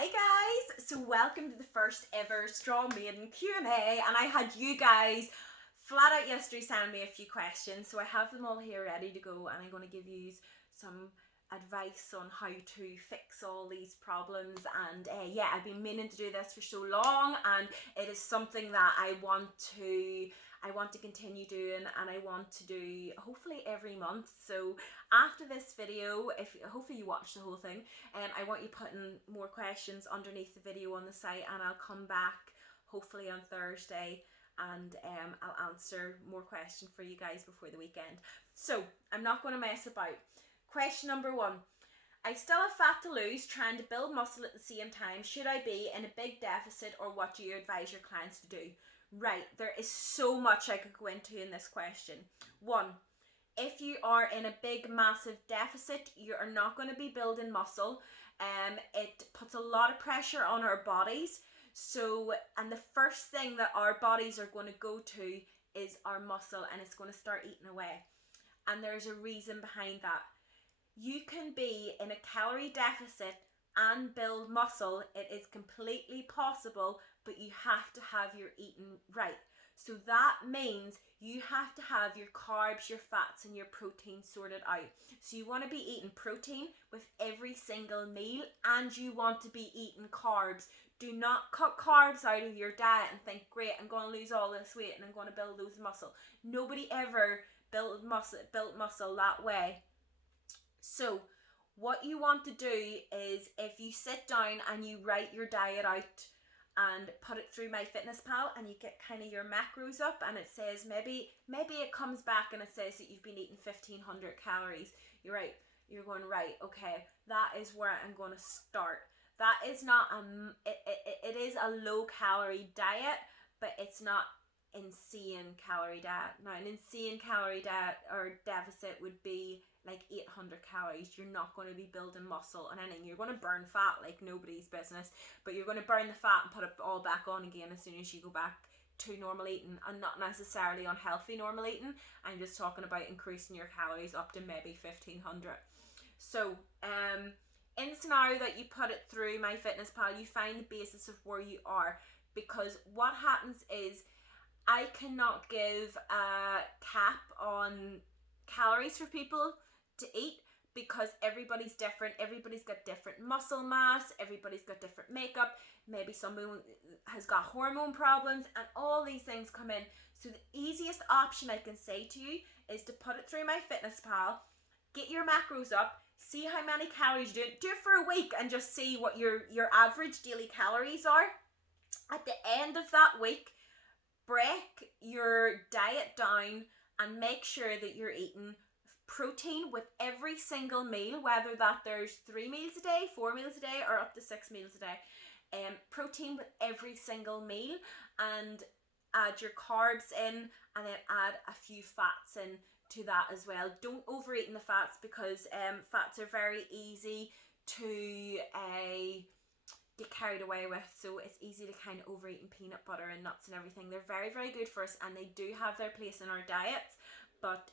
Hi guys, so welcome to the first ever Straw Maiden Q&A, and I had you guys flat out yesterday send me a few questions, so I have them all here ready to go, and I'm going to give you some advice on how to fix all these problems. And yeah, I've been meaning to do this for so long, and it is something that I want to continue doing, and I want to do hopefully every month. So after this video, if hopefully you watch the whole thing, I want you putting more questions underneath the video on the site, and I'll come back hopefully on Thursday and I'll answer more questions for you guys before the weekend. So I'm not going to mess about. Question number 1. I still have fat to lose, trying to build muscle at the same time. Should I be in a big deficit, or what do you advise your clients to do? Right, there is so much I could go into in this question. 1. If you are in a big massive deficit, you are not going to be building muscle. It puts a lot of pressure on our bodies. So, and the first thing that our bodies are going to go to is our muscle, and it's going to start eating away. And there's a reason behind that. You can be in a calorie deficit and build muscle. It is completely possible, but you have to have your eating right. So that means you have to have your carbs, your fats, and your protein sorted out. So you want to be eating protein with every single meal, and you want to be eating carbs. Do not cut carbs out of your diet and think, great, I'm going to lose all this weight and I'm going to build loads of muscle. Nobody ever built muscle that way. So what you want to do is, if you sit down and you write your diet out and put it through MyFitnessPal, and you get kind of your macros up, and it says maybe it comes back and it says that you've been eating 1500 calories. You're going, right, okay, that is where I'm going to start. That is not it is a low calorie diet, but it's not insane calorie diet. Now, an insane calorie diet or deficit would be like 800 calories. You're not going to be building muscle and anything. You're going to burn fat like nobody's business, but you're going to burn the fat and put it all back on again as soon as you go back to normal eating, and not necessarily unhealthy normal eating. I'm just talking about increasing your calories up to maybe 1500. So in the scenario that you put it through MyFitnessPal, you find the basis of where you are, because what happens is, I cannot give a cap on calories for people to eat, because everybody's different. Everybody's got different muscle mass. Everybody's got different makeup. Maybe someone has got hormone problems, and all these things come in. So the easiest option I can say to you is to put it through MyFitnessPal, get your macros up, see how many calories you do it for a week, and just see what your average daily calories are. At the end of that week, break your diet down and make sure that you're eating protein with every single meal, whether that there's 3 meals a day, 4 meals a day, or up to 6 meals a day. Protein with every single meal, and add your carbs in, and then add a few fats in to that as well. Don't overeat in the fats, because fats are very easy to get carried away with. So it's easy to kind of overeat in peanut butter and nuts and everything. They're very, very good for us, and they do have their place in our diets, but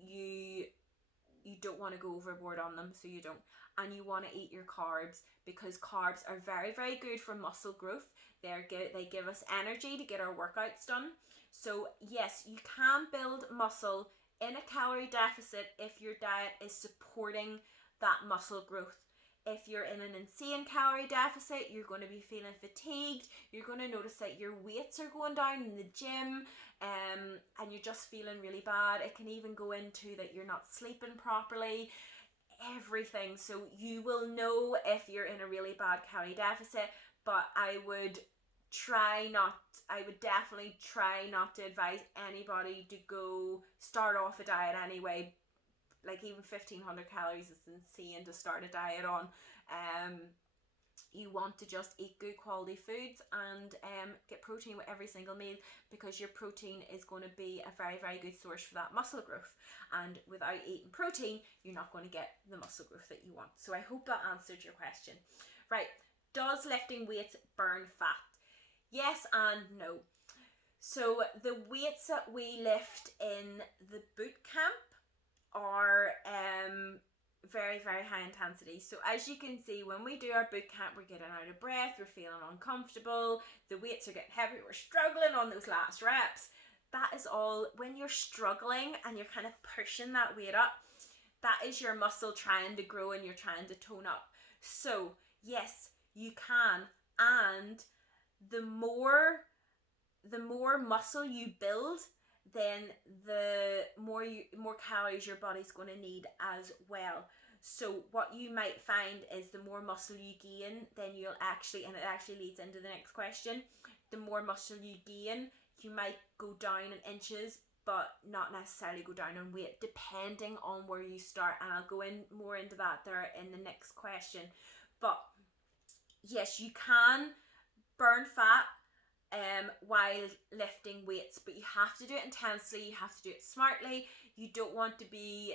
you don't want to go overboard on them, so you don't. And you want to eat your carbs, because carbs are very, very good for muscle growth. They give us energy to get our workouts done. So yes, you can build muscle in a calorie deficit if your diet is supporting that muscle growth. If you're in an insane calorie deficit, you're going to be feeling fatigued. You're going to notice that your weights are going down in the gym, and you're just feeling really bad. It can even go into that you're not sleeping properly, everything. So you will know if you're in a really bad calorie deficit, but I would definitely try not to advise anybody to go start off a diet anyway. Like, even 1500 calories is insane to start a diet on. You want to just eat good quality foods and get protein with every single meal, because your protein is going to be a very, very good source for that muscle growth. And without eating protein, you're not going to get the muscle growth that you want. So I hope that answered your question. Right, does lifting weights burn fat? Yes and no. So the weights that we lift in the boot camp are very, very high intensity. So as you can see, when we do our boot camp, we're getting out of breath, we're feeling uncomfortable, the weights are getting heavy, we're struggling on those last reps. That is all, when you're struggling and you're kind of pushing that weight up, that is your muscle trying to grow and you're trying to tone up. So yes, you can. And the more muscle you build, then the more calories your body's going to need as well. So what you might find is the more muscle you gain, then you'll actually, and it actually leads into the next question, the more muscle you gain, you might go down in inches, but not necessarily go down in weight, depending on where you start. And I'll go in more into that there in the next question. But yes, you can burn fat while lifting weights, but you have to do it intensely, you have to do it smartly. You don't want to be,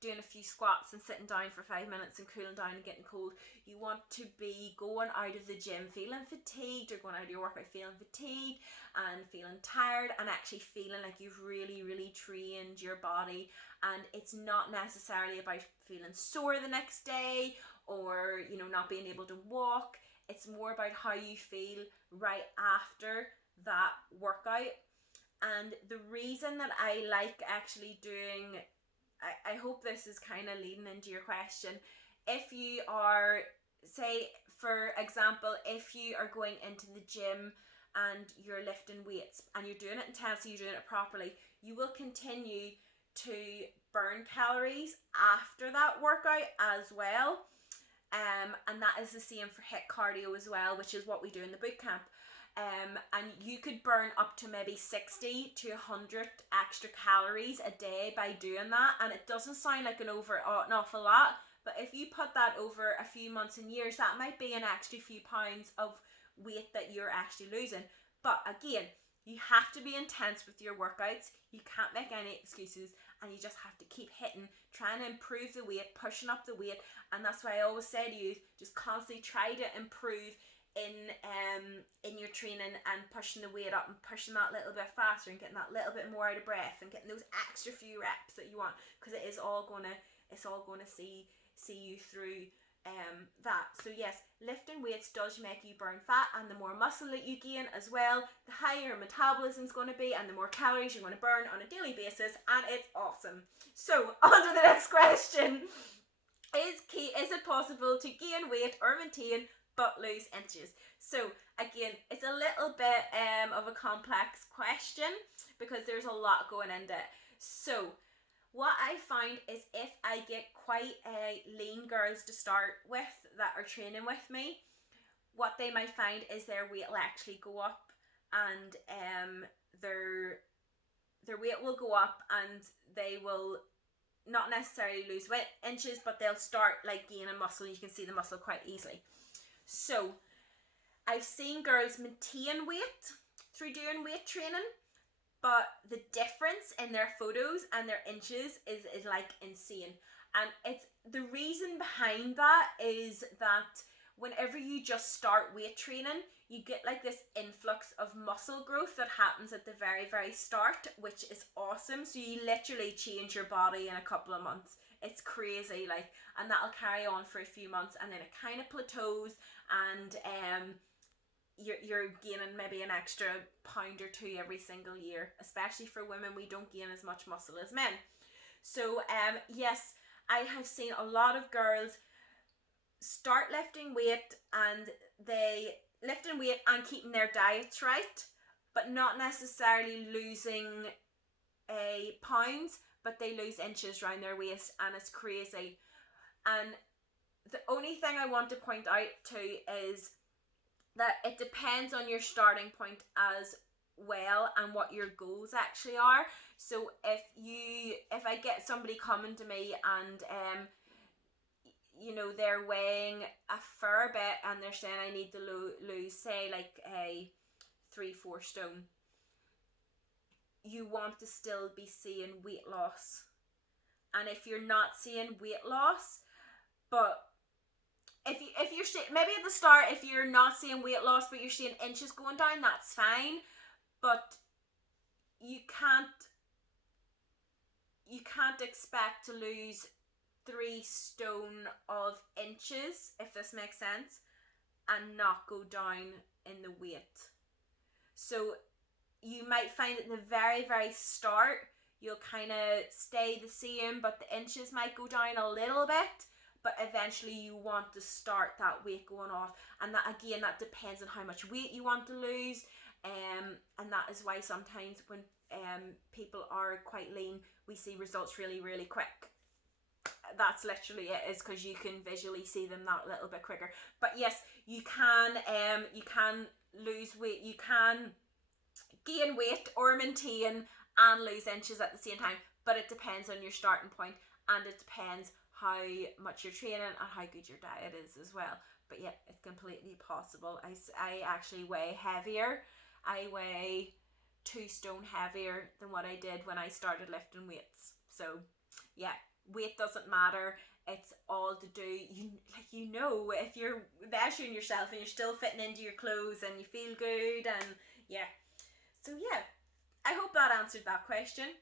doing a few squats and sitting down for 5 minutes and cooling down and getting cold. You want to be going out of the gym feeling fatigued, or going out of your workout feeling fatigued and feeling tired, and actually feeling like you've really, really trained your body. And it's not necessarily about feeling sore the next day or, not being able to walk. It's more about how you feel right after that workout. And the reason that I like actually doing, I hope this is kind of leading into your question. If you are, say, for example, if you are going into the gym and you're lifting weights and you're doing it intensely, you're doing it properly, you will continue to burn calories after that workout as well. And that is the same for HIIT cardio as well, which is what we do in the boot camp. And you could burn up to maybe 60 to 100 extra calories a day by doing that. And it doesn't sound like an awful lot, but if you put that over a few months and years, that might be an extra few pounds of weight that you're actually losing. But again, you have to be intense with your workouts. You can't make any excuses, and you just have to keep hitting, trying to improve the weight, pushing up the weight. And that's why I always say to you, just constantly try to improve in your training and pushing the weight up and pushing that little bit faster and getting that little bit more out of breath and getting those extra few reps that you want, because it's all gonna see you through that. So yes, lifting weights does make you burn fat, and the more muscle that you gain as well, the higher your metabolism is going to be and the more calories you're going to burn on a daily basis, and it's awesome. So on to the next question. Is it possible to gain weight or maintain but lose inches? So again, it's a little bit of a complex question because there's a lot going into it. So what I find is, if I get quite lean girls to start with that are training with me, what they might find is their weight will actually go up, and their weight will go up, and they will not necessarily lose weight inches, but they'll start like gaining muscle. You can see the muscle quite easily. So I've seen girls maintain weight through doing weight training, but the difference in their photos and their inches is like insane. And it's the reason behind that is that whenever you just start weight training, you get like this influx of muscle growth that happens at the very, very start, which is awesome. So you literally change your body in a couple of months. It's crazy, like, and that'll carry on for a few months, and then it kind of plateaus, and you're gaining maybe an extra pound or two every single year. Especially for women, we don't gain as much muscle as men. So yes, I have seen a lot of girls start lifting weight, and they lifting weight and keeping their diets right, but not necessarily losing pounds, but they lose inches around their waist, and it's crazy. And the only thing I want to point out too is that it depends on your starting point as well and what your goals actually are. So if I get somebody coming to me and they're weighing a fair bit and they're saying I need to lose say like a 3-4 stone, you want to still be seeing weight loss. And if you're not seeing weight loss, but if you're maybe at the start, if you're not seeing weight loss but you're seeing inches going down, that's fine. But you can't expect to lose 3 stone of inches, if this makes sense, and not go down in the weight. So you might find at the very, very start, you'll kind of stay the same, but the inches might go down a little bit, but eventually you want to start that weight going off. And that, again, that depends on how much weight you want to lose. And that is why sometimes when people are quite lean, we see results really, really quick. That's literally it, is because you can visually see them that little bit quicker. But yes, you can lose weight, you can gain weight or maintain and lose inches at the same time, but it depends on your starting point, and it depends how much you're training and how good your diet is as well. But yeah, it's completely possible. I actually weigh heavier. I weigh 2 stone heavier than what I did when I started lifting weights. So yeah, weight doesn't matter. It's all to do, if you're measuring yourself and you're still fitting into your clothes and you feel good, and yeah. So yeah, I hope that answered that question.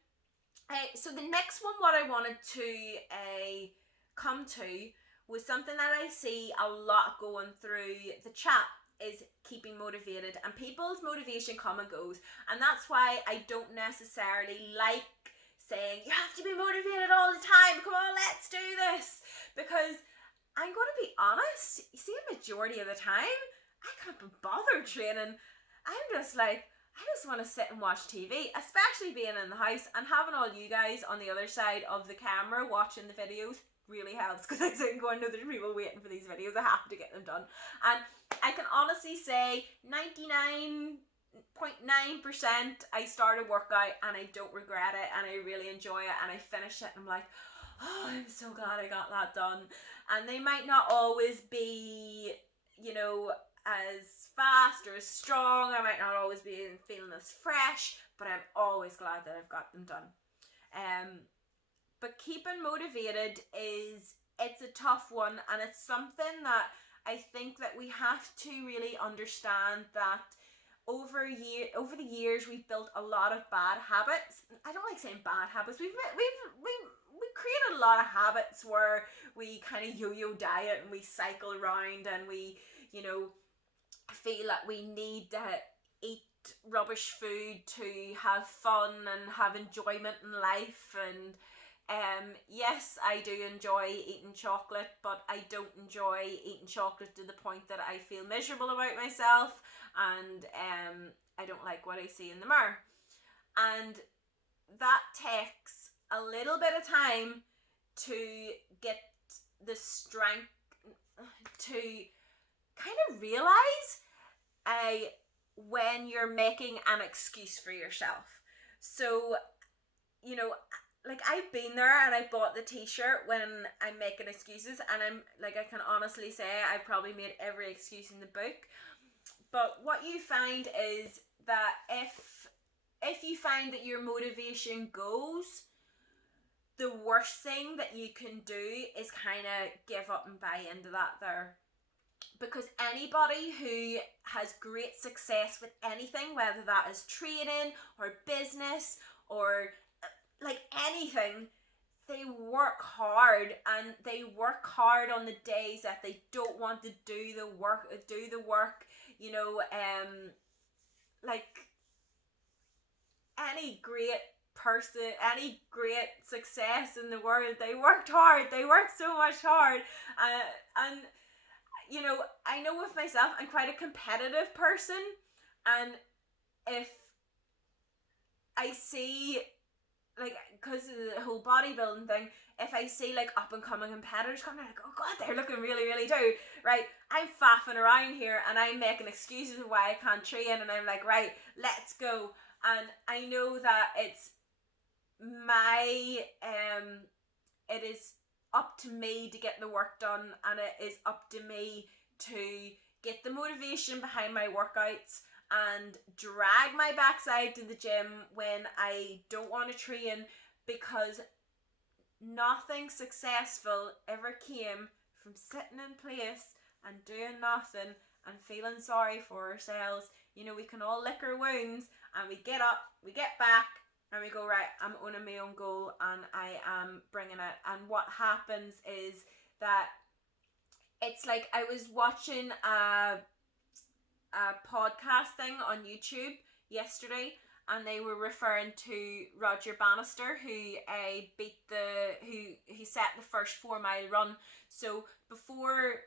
So the next one, what I wanted to come to, was something that I see a lot going through the chat, is keeping motivated. And people's motivation come and goes, and that's why I don't necessarily like saying you have to be motivated all the time, come on, let's do this, because I'm going to be honest, you see, a majority of the time I can't be bothered training. I'm just like, I just want to sit and watch TV, especially being in the house, and having all you guys on the other side of the camera watching the videos really helps, because I sit and go, I know there's people waiting for these videos, I have to get them done. And I can honestly say 99.9% I start a workout and I don't regret it, and I really enjoy it, and I finish it and I'm like, oh, I'm so glad I got that done. And they might not always be, as fast or as strong, I might not always be feeling as fresh, but I'm always glad that I've got them done. But keeping motivated it's a tough one, and it's something that I think that we have to really understand that over the years we've built a lot of bad habits. I don't like saying bad habits. We've created a lot of habits where we kind of yo-yo diet and we cycle around, and we feel that we need to eat rubbish food to have fun and have enjoyment in life. And yes, I do enjoy eating chocolate, but I don't enjoy eating chocolate to the point that I feel miserable about myself, and I don't like what I see in the mirror. And that takes a little bit of time to get the strength to kind of realize when you're making an excuse for yourself. So, like, I've been there and I bought the t-shirt when I'm making excuses, and I'm like, I can honestly say I've probably made every excuse in the book. But what you find is that if you find that your motivation goes, the worst thing that you can do is kind of give up and buy into that there. Because anybody who has great success with anything, whether that is training or business or like anything, they work hard, and they work hard on the days that they don't want to do the work, like any great person, any great success in the world, they worked hard, they worked so much hard, and I know with myself, I'm quite a competitive person, and if I see, like, because of the whole bodybuilding thing, if I see like up and coming competitors coming, I'm like, oh god, they're looking really, really good, right? I'm faffing around here and I'm making excuses of why I can't train, and I'm like, right, let's go. And I know that it's it is up to me to get the work done, and it is up to me to get the motivation behind my workouts and drag my backside to the gym when I don't want to train, because nothing successful ever came from sitting in place and doing nothing and feeling sorry for ourselves. We can all lick our wounds and we get up, we get back, and we go, right, I'm owning my own goal and I am bringing it. And what happens is that it's like I was watching a podcast thing on YouTube yesterday, and they were referring to Roger Bannister, who who set the first 4 mile run. So before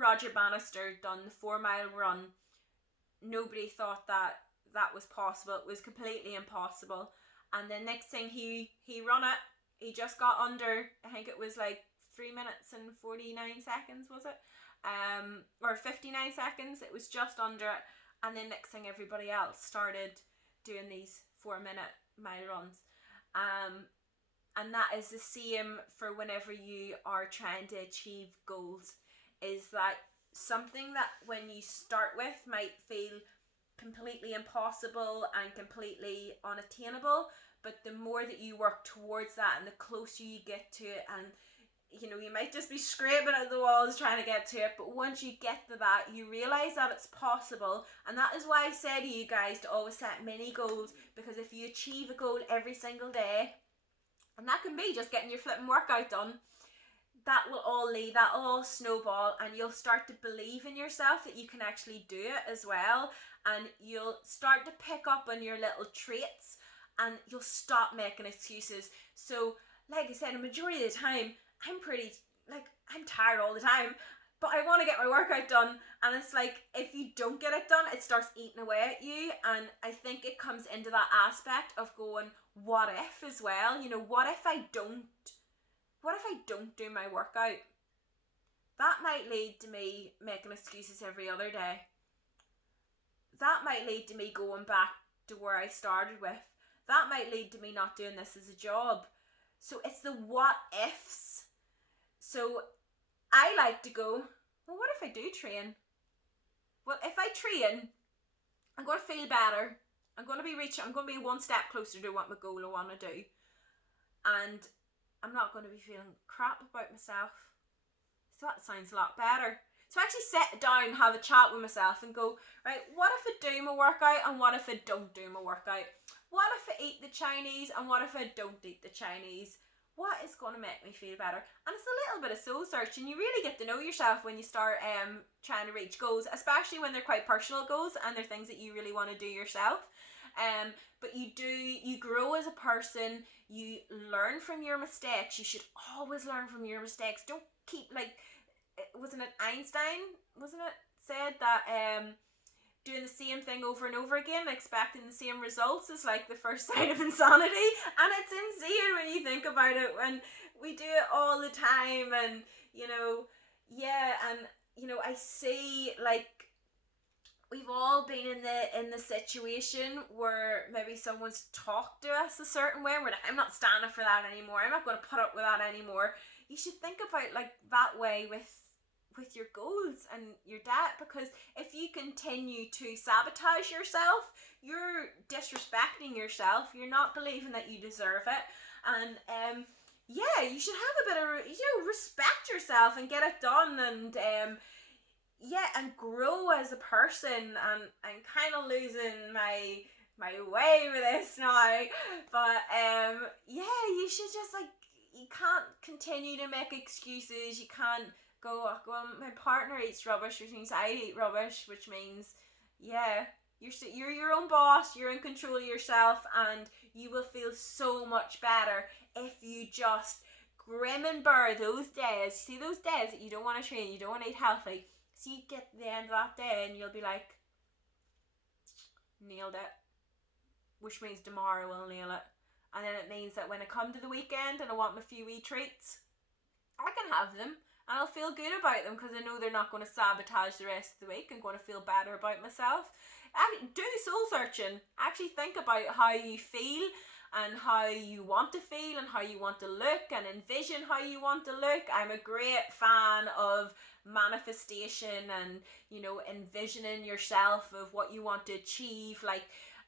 Roger Bannister done the 4 mile run, nobody thought that that was possible. It was completely impossible. And the next thing he run it, he just got under, I think it was like 3 minutes and 49 seconds, was it? Or 59 seconds. It was just under it. And then next thing, everybody else started doing these 4 minute mile runs. And that is the same for whenever you are trying to achieve goals, is that something that when you start with might feel completely impossible and completely unattainable, but the more that you work towards that and the closer you get to it, and you might just be scraping at the walls trying to get to it, but once you get to that, you realize that it's possible. And that is why I say to you guys to always set mini goals, because if you achieve a goal every single day, and that can be just getting your flipping workout done, that will all snowball, and you'll start to believe in yourself that you can actually do it as well, and you'll start to pick up on your little traits, and you'll stop making excuses. So like I said, a majority of the time I'm tired all the time, but I want to get my workout done, and it's like if you don't get it done, it starts eating away at you. And I think it comes into that aspect of going, what if as well, what if I don't do my workout? That might lead to me making excuses every other day. That might lead to me going back to where I started with. That might lead to me not doing this as a job. So it's the what ifs. So I like to go, well, what if I do train? Well, if I train, I'm going to feel better. I'm going to be one step closer to what my goal I want to do. And I'm not going to be feeling crap about myself. So that sounds a lot better. So I actually sit down, have a chat with myself and go, right, what if I do my workout and what if I don't do my workout? What if I eat the Chinese and what if I don't eat the Chinese? What is going to make me feel better? And it's a little bit of soul searching. You really get to know yourself when you start trying to reach goals, especially when they're quite personal goals and they're things that you really want to do yourself. But you grow as a person, you learn from your mistakes. You should always learn from your mistakes. Don't keep, wasn't it Einstein, said that doing the same thing over and over again, expecting the same results is like the first sign of insanity. And it's insane when you think about it, when we do it all the time. And I see, like, we've all been in the situation where maybe someone's talked to us a certain way and we're like, I'm not standing for that anymore, I'm not going to put up with that anymore. You should think about like that way with your goals and your diet, because if you continue to sabotage yourself, you're disrespecting yourself, you're not believing that you deserve it. And you should have a bit of respect yourself and get it done, and and grow as a person. And I'm kind of losing my way with this now, but you should just, like, you can't continue to make excuses. You can't go, oh, well, my partner eats rubbish, which means I eat rubbish, which means you're your own boss, you're in control of yourself, and you will feel so much better if you just grim and bear those days. See, those days that you don't want to train, you don't want to eat healthy. So you get to the end of that day and you'll be like, nailed it. Which means tomorrow we'll nail it. And then it means that when I come to the weekend and I want my few wee treats, I can have them and I'll feel good about them, because I know they're not going to sabotage the rest of the week. I'm going to feel better about myself. Do soul searching. Actually think about how you feel and how you want to feel and how you want to look, and envision how you want to look. I'm a great fan of manifestation and envisioning yourself of what you want to achieve. Like,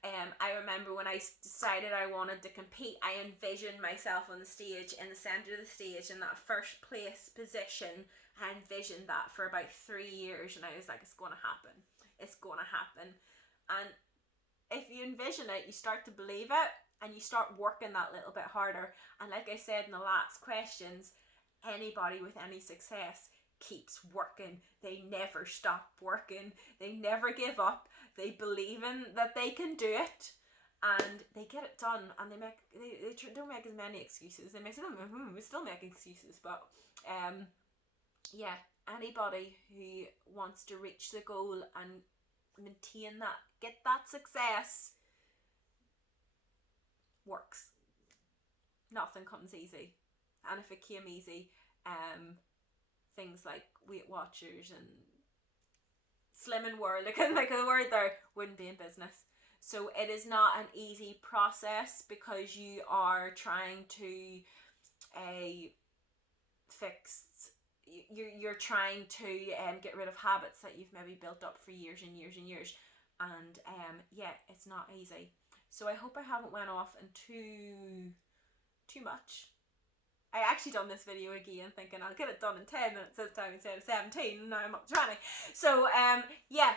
I remember when I decided I wanted to compete, I envisioned myself on the stage, in the centre of the stage, in that first place position. I envisioned that for about 3 years, and I was like, it's going to happen. It's going to happen. And if you envision it, you start to believe it. and you start working that little bit harder. And like I said in the last questions, anybody with any success keeps working. They never stop working. They never give up. They believe in that they can do it, and they get it done. And they don't make as many excuses. They may still make excuses, but yeah, anybody who wants to reach the goal and maintain that, get that success, works. Nothing comes easy. And if it came easy, things like Weight Watchers and Slimming World, like the word there, wouldn't be in business. So it is not an easy process, because you are trying to fix, you're trying to get rid of habits that you've maybe built up for years and years and years. And yeah, it's not easy. So I hope I haven't went off and too much. I actually done this video again thinking I'll get it done in 10 minutes this time instead of 17, and now I'm up to 20. So yeah,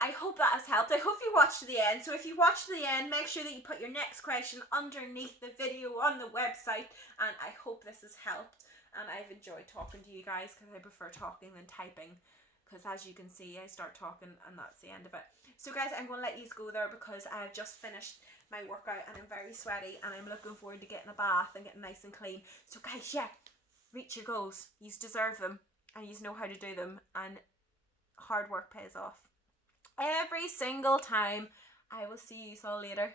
I hope that has helped. I hope you watched to the end. So if you watched to the end, make sure that you put your next question underneath the video on the website, and I hope this has helped. And I've enjoyed talking to you guys, because I prefer talking than typing, because as you can see, I start talking and that's the end of it. So guys, I'm going to let you go there, because I've just finished my workout and I'm very sweaty, and I'm looking forward to getting a bath and getting nice and clean. So guys, yeah, reach your goals. You deserve them, and you know how to do them, and hard work pays off every single time. I will see you all later.